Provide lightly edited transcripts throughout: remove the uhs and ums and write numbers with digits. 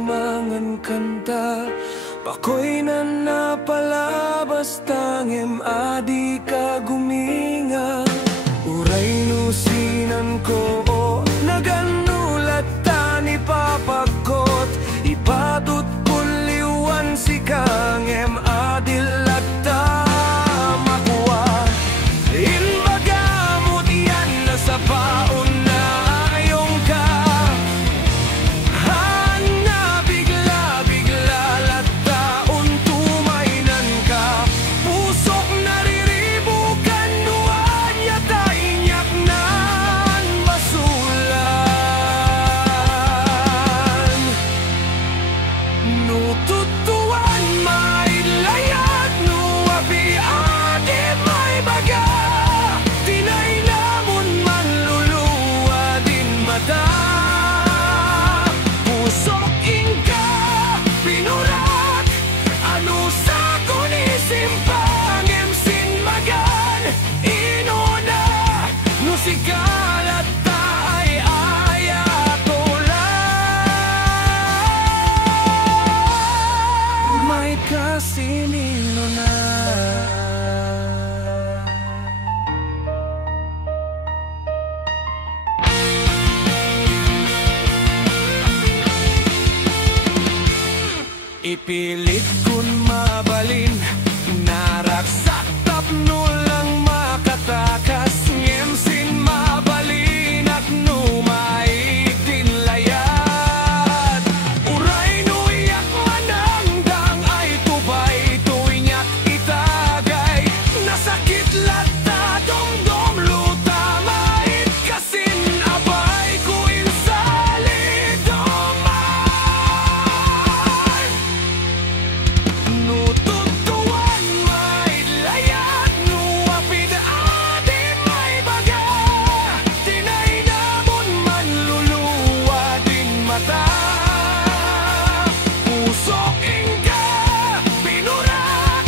mangan kanta, pakoy na napalabas tangem adi ka guminga. Uray no sinan ko o naganulat ta ni papagkot, ipatot puliwan si kangem adil latta makuha. Inbaga mo diyan na sa paon na ayong ka, hana bigla-bigla lattaon tumainan ka. Pusok nariribukan nuan yata inyak nan basulan. Nututuan mailayat nuabi adi may baga, tinay namon manluluwa din mata. Pusok ingka pinurak ano sa kunisimpang emsin magan, inuna no sigalat taay ayatolan. May kasinino na. Ipilit kun mabalin, naraksak tapno lang makatakas, ngemsin mabalin at numaig din layat. Uray no iyak manangdang ay tubay tuinyak itagay, nasakit lata domdom luta mait kasin abay ko insali domay. Nututuan may layat nuapid adi may baga, tinay namon manluluwa din mata. Pusok ingka pinurak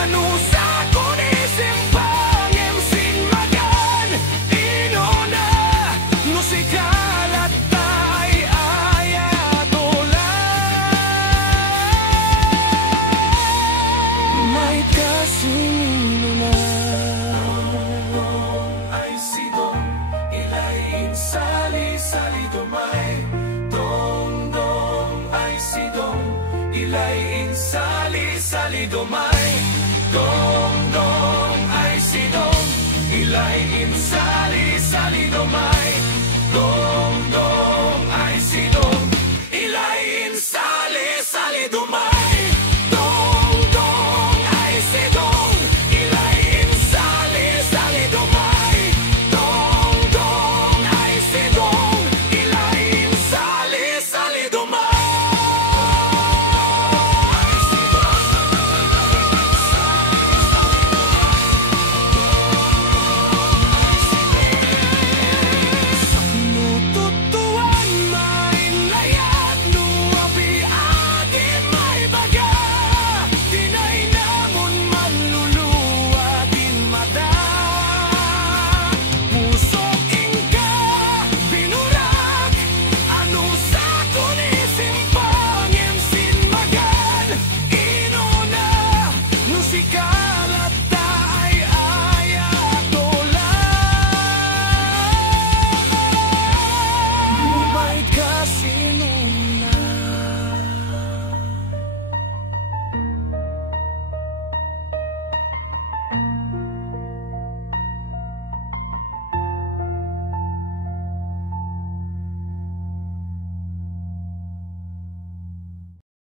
ano sa kunisimpang emsin magan, inuna no sikalat tay ayatolan. May kasinino na. Ay sidong ilayin sali-sali domay, dong-dong ay sidong ilayin sali-sali domay, dong